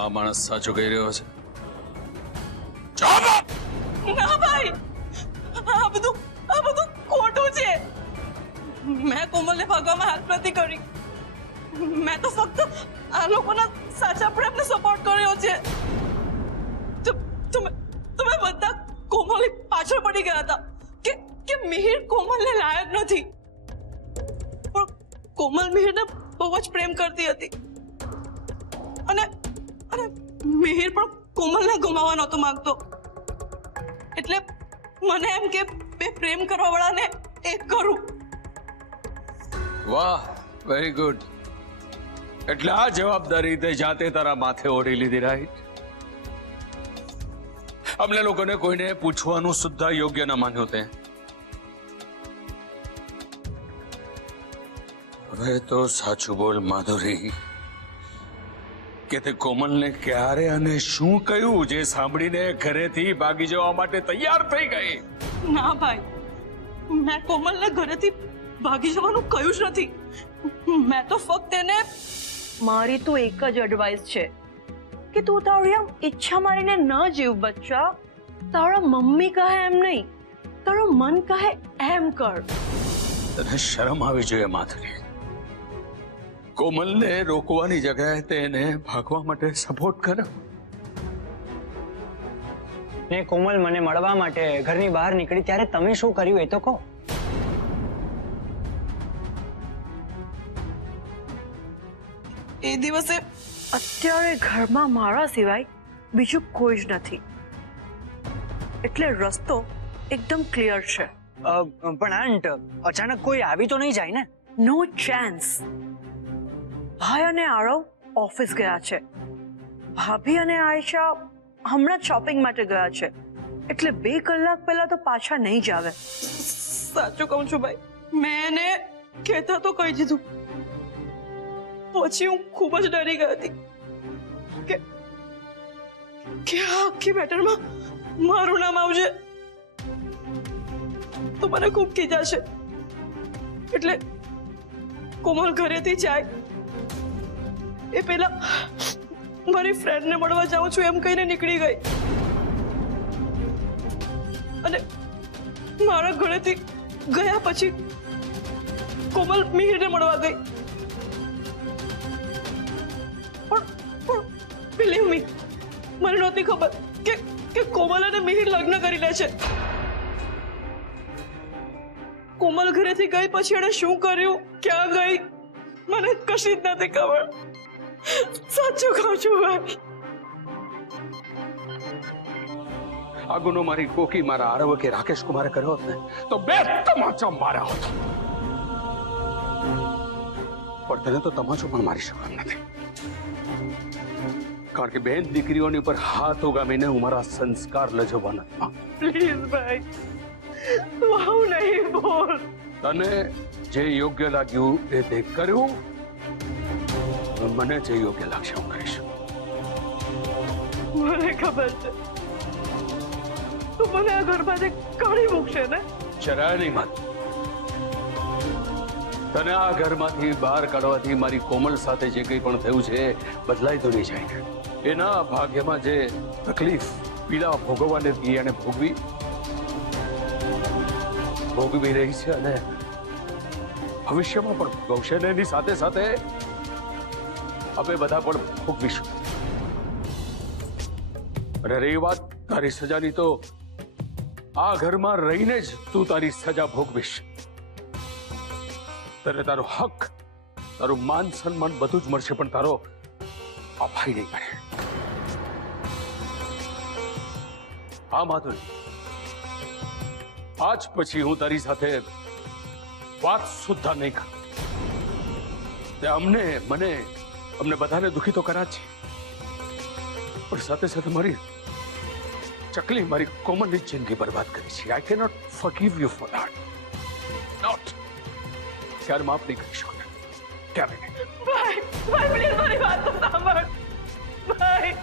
આ માણસ સાચું કહી રહ્યો છે? જવાબ આપ! ના ભાઈ, આ બધું ખોટું છે. મેં કોમલને ભાગવામાં હેલ્પ નથી કરી. મેં તો ફક્ત આ લોકોના સાચા પ્રેમને સપોર્ટ કર્યો છે. તમે બધા કોમલની પાછળ પડી ગયા હતા કે મિહિર કોમલને લાયક નથી. પણ કોમલ મિહિરને બહુ જ પ્રેમ કરતી હતી અને મિહિર પણ કોમલને ગુમાવવા નહોતો માંગતો. એટલે મને એમ કે બે પ્રેમ કરવા વાળાને એક કરું. વાહ, વેરી ગુડ. એટલે આ જવાબદારી તે જાતે તારા માથે ઓઢી લીધી, રાઈટ? અમને લોકોને કોઈને પૂછવાનું સુદ્ધા યોગ્ય ન માન્યું તે. હવે તો સાચું બોલ માધુરી, કે તે કોમલને ક્યારે અને શું કહ્યું જે સાંભળીને ઘરેથી ભાગી જવા માટે તૈયાર થઈ ગઈ? ના ભાઈ, મેં કોમલને ઘરેથી ભાગી જવાનું કહ્યું જ નથી. મેં તો ફક્ત એને મારી તો એક જ એડવાઇસ છે કે તું તારી આમ ઈચ્છા મારીને ન જીવ બચ્ચા. તારા મમ્મી કહે એમ નહીં, તારું મન કહે એમ કર. તને શરમ આવી જોઈએ માધુરી. કોમલને રોકવાની જગ્યાએ તેને ભાગવા માટે સપોર્ટ કર. ને કોમલ મને મળવા માટે ઘરની બહાર નીકળી ત્યારે તમે શું કર્યું એ તો કહો. એ દિવસે અત્યારે ઘરમાં મારા સિવાય બીજું કોઈ જ નથી, એટલે રસ્તો એકદમ ક્લિયર છે. પણ આંટ, અચાનક કોઈ આવી તો નહીં જાય ને? નો ચાન્સ. ભાઈ અને આરવ ઓફિસ ગયા છે. ભાભી અને આયશા હમણાં શોપિંગ માટે ગયા છે, એટલે 2 કલાક પહેલા તો પાછા નહીં જ આવે. સાચું કહું છું ભાઈ, મેં એને કહેતા તો કહી દીધું. પછી હું ખૂબ જ ડરી ગઈ હતી કે આ આખી મેટરમાં મારું નામ આવશે તો મને ખૂબ ખીજાશે. એટલે કોમલ ઘરેથી જાય એ પહેલા મારી ફ્રેન્ડને મળવા જાઉં છું એમ કહીને નીકળી ગઈ અને મારા ઘરેથી ગયા પછી કોમલ મિહિરને મળવા ગઈ. પણ બિલીવ મી, મને નહોતી ખબર કે કોમલ અને મિહિર લગ્ન કરી લે છે. કોમલ ઘરેથી ગઈ પછી એણે શું કર્યું, ક્યાં ગઈ, મને કશી જ નથી ખબર. સાચું કહું છું ભાઈ. આ ગુનો મારી કોકી, મારા આરવ કે રાકેશ કુમારે કર્યો હોત ને તો 2 તમાચા માર્યા હોત. પણ તને તો તમાચો પણ મારી શકો એમ નથી, કારણ કે બેન દીકરીઓની ઉપર હાથ ઉગામીને હું મારા સંસ્કાર લજવવા નથી માંગતો. પ્લીઝ ભાઈ, તું આવું નહીં બોલ. તને જે યોગ્ય લાગ્યું એ તે કર્યું, મને જે યોગ્ય લાગશે હું કરીશ. મને ખબર છે તું મને આ ઘરમાંથી કાઢી મૂકશે ને. જરાય નહીં માન. તને આ ઘરમાંથી બહાર કાઢવાથી મારી કોમલ સાથે જે કંઈ પણ થયું છે બદલાઈ તો નહીં જાય. એના ભાગ્યમાં જે તકલીફ પીડા ભોગવવાને એને ભોગવી રહી છે અને ભવિષ્યમાં પણ ભોગવશે ને એની સાથે સાથે આપણે બધા પણ ભોગવીશું. અને રહી વાત તારી સજાની, તો આ ઘરમાં રહીને જ તું તારી સજા ભોગવીશ. તને તારો હક, તારું માન સન્માન બધું જ મળશે, પણ તારો અભાઈ નહીં મળે. હા માધુરી, આજ પછી હું તારી સાથે વાત સુદ્ધા નહીં કરું. અમને બધાને દુખી તો કરા છે, પણ સાથે સાથે મારી ચકલી, મારી કોમલની જિંદગી બરબાદ કરી છે. I cannot forgive you for that. Not. ક્યારે માફ નહીં કરી શકું, ક્યારે નહીં. ભાઈ પ્લીઝ મારી વાત તો સાંભળ ભાઈ.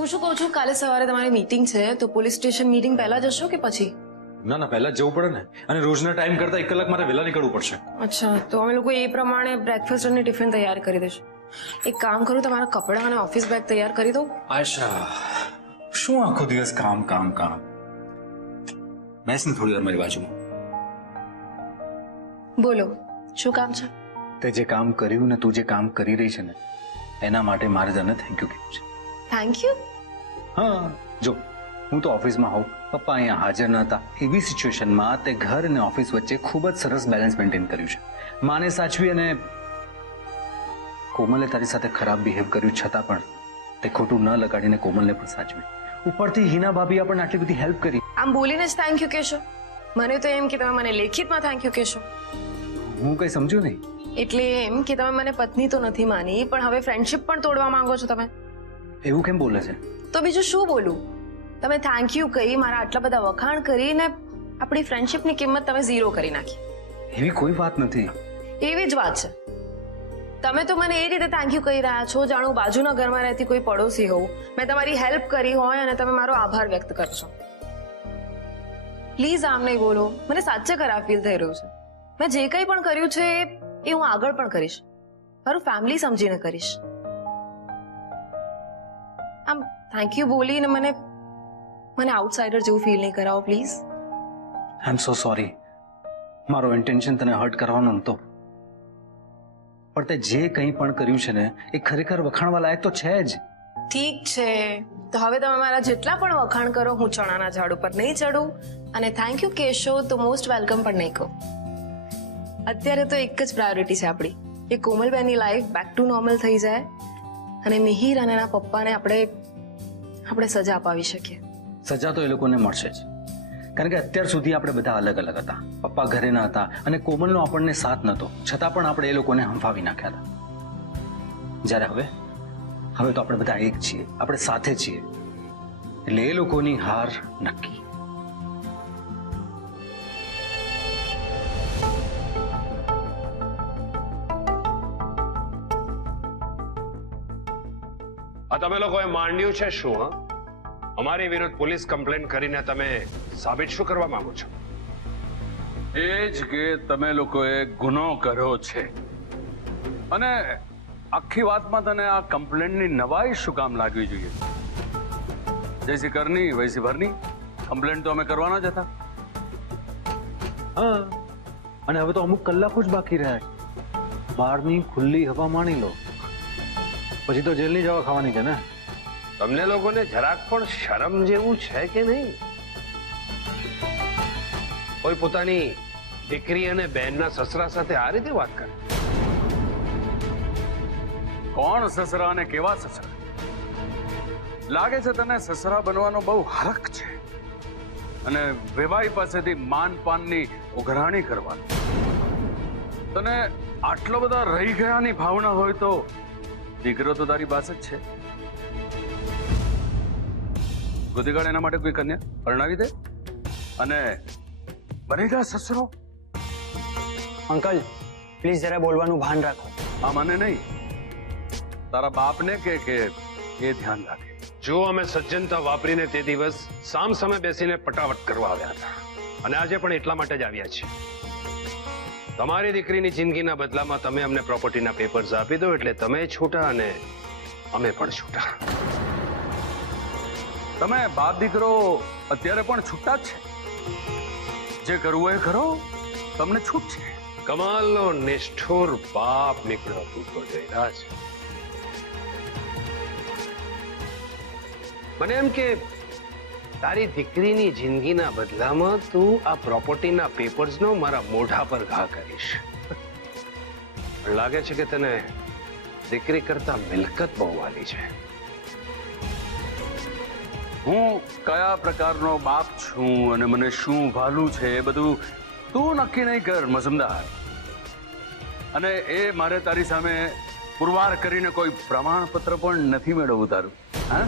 હું શું કહું છું, કાલે સવારે તમારી મીટિંગ છે તો પોલીસ સ્ટેશન મીટિંગ પહેલા જશો કે પછી? ના ના, પહેલા જ જવું પડે ને, અને રોજના ટાઈમ કરતા 1 કલાક મારે વહેલા નીકળવું પડશે. અચ્છા, તો અમે લોકો એ પ્રમાણે બ્રેકફાસ્ટ અને ટિફિન તૈયાર કરી દઈશું. એક કામ કરું, તમારા કપડાં અને ઓફિસ બેગ તૈયાર કરી દઉં. આશા, શું આખો દિવસ કામ કામ કામ? બેસ ને થોડી વાર મારી બાજુમાં. બોલો, શું કામ છે? તે જે કામ કર્યું ને, તું જે કામ કરી રહી છે ને, એના માટે મારે તને થેન્ક યુ કહેવું છે. Thank you. હા, જો હું તો ઓફિસમાં હોઉં, પપ્પા અહીંયા હાજર ન હતા, એવી સિચ્યુએશનમાં તે ઘર અને ઓફિસ વચ્ચે ખૂબ જ સરસ બેલેન્સ મેન્ટેન કર્યું છે. માને સાચવી અને કોમલે તારી સાથે ખરાબ બિહેવ કર્યું છતાં પણ તે ખોટું ન લગાડીને કોમલને પણ સાચવી. ઉપરથી હિના ભાભી આપણને આટલી બધી હેલ્પ કરી. આમ બોલીને જ થેન્ક યુ કહેશો? મને તો એમ કે તમે મને લેખિતમાં થેન્ક યુ કહેશો. હું કઈ સમજ્યું નહીં. એટલે એમ કે તમે મને પત્ની તો નથી માની, પણ હવે ફ્રેન્ડશિપ પણ તોડવા માંગો છો તમે. એવું કેમ બોલે છે? તો બીજું શું બોલું? તમે થેન્ક યુ કહી, મારા આટલા બધા વખાણ કરીને આપણી ફ્રેન્ડશિપની કિંમત તમે 0 કરી નાખી. એવી કોઈ વાત નથી. એવી જ વાત છે. તમે તો મને એ રીતે થેન્ક યુ કહી રહ્યા છો જાણો બાજુના ઘરમાં રહેતી કોઈ પડોશી હોઉં, મેં તમારી હેલ્પ કરી હોય અને તમે મારો આભાર વ્યક્ત કરશો. પ્લીઝ આમ નહીં બોલો, મને સાચે ખરાબ ફીલ થઈ રહ્યું છે. મેં જે કંઈ પણ કર્યું છે એ હું આગળ પણ કરીશ, મારું ફેમિલી સમજીને કરીશ. આમ થેન્ક યુ બોલીને મને આઉટસાઇડર જેવું ફીલ નહીં કરાવો please. I am so sorry. મારો ઇન્ટેન્શન તને હર્ટ કરવાનો નહોતો, પણ તે જે કંઈ પણ કર્યું છે ને એ ખરેખર વખાણવા લાયક તો છે જ. ઠીક છે, તો હવે તમે મારા જેટલા પણ વખાણ કરો, હું ચણાના ઝાડ ઉપર નહીં ચડું અને થેન્ક યુ કહેશો તો મોસ્ટ વેલકમ પણ નહીં કહું. અત્યારે તો એક જ પ્રાયોરિટી છે આપણી, એ કોમલબેનની લાઈફ બેક ટુ નોર્મલ થઈ જાય અને મિહિર અને એના પપ્પાને આપણે સજા અપાવી શકીએ. સજા તો એ લોકોને મળશે જ, કારણ કે અત્યાર સુધી આપણે બધા અલગ અલગ હતા. પપ્પા ઘરે ન હતા અને કોમલનો આપણને સાથ નહોતો, છતાં પણ આપણે એ લોકોને હંફાવી નાખ્યા હતા. જ્યારે હવે તો આપણે બધા એક છીએ, આપણે સાથે છીએ, એટલે એ લોકોની હાર નક્કી. આ તમે લોકોએ માંડ્યું છે શું? હા, અમારી વિરુદ્ધ પોલીસ કમ્પ્લેન કરીને તમે સાબિત શું કરવા માંગો છો? એ જ કે તમે લોકોએ ગુનો કર્યો છે અને આખી વાતમાં તને આ કમ્પ્લેનની નવાઈ શું કામ લાગવી જોઈએ? જૈસી કરની વૈસી ભરની. કમ્પ્લેન તો અમે કરવાના જ હતા. હા, અને હવે તો અમુક કલાકો જ બાકી રહ્યા છે. બહારની ખુલ્લી હવા માણી લો, પછી તો જેલની જવા ખાવાની છે ને. તમને લોકોને જરાક પણ શરમ જેવું છે કે નહીં? કોઈ પોતાની દીકરી અને બહેનના સસરા સાથે આ રીતે વાત કરે? કોણ સસરા અને કેવા સસરા? લાગે છે તને સસરા બનવાનો બહુ હરખ છે અને વેવાઈ પાસેથી માનપાનની ઉઘરાણી કરવાની. તને આટલો બધા રહી ગયાની ભાવના હોય તો દીકરો તો તારી પાસે જ છે. ગોતી કાઢ એના માટે કોઈ કન્યા પરણાવી દે અને બની જા સસરો. અંકલ પ્લીઝ જરા બોલવાનું ભાન રાખો. આ મને નહીં, તારા બાપને કે એ ધ્યાન રાખે. જો અમે સજ્જનતા વાપરીને તે દિવસ સામ સામે બેસીને પટાવટ કરવા આવ્યા હતા અને આજે પણ એટલા માટે જ આવ્યા છીએ. તમારી દીકરીની જિંદગીના બદલામાં તમે અમને પ્રોપર્ટીના પેપર્સ આપી દો એટલે તમે છૂટા અને અમે પણ છૂટા. તમે બાપ દીકરો અત્યારે પણ છૂટા જ છે. જે કરવું એ કરો, તમને છૂટ છે. કમાલનો નિષ્ઠુર બાપ નીકળ્યો તું તો જયરાજ. મને એમ કે તારી દીકરીની જિંદગીના બદલામાં તું આ પ્રોપર્ટીના પેપર્સનો મારા મોઢા પર ઘા કરીશ. લાગે છે કે તને દીકરી કરતા મિલકત બહુ વાલી છે. હું કયા પ્રકારનો બાપ છું અને મને શું ભાલું છે એ બધું તું નક્કી નહીં કર મસમદાર. અને એ મારે તારી સામે પુરવાર કરીને કોઈ પ્રમાણપત્ર પણ નથી મેળવવું તારું. હા,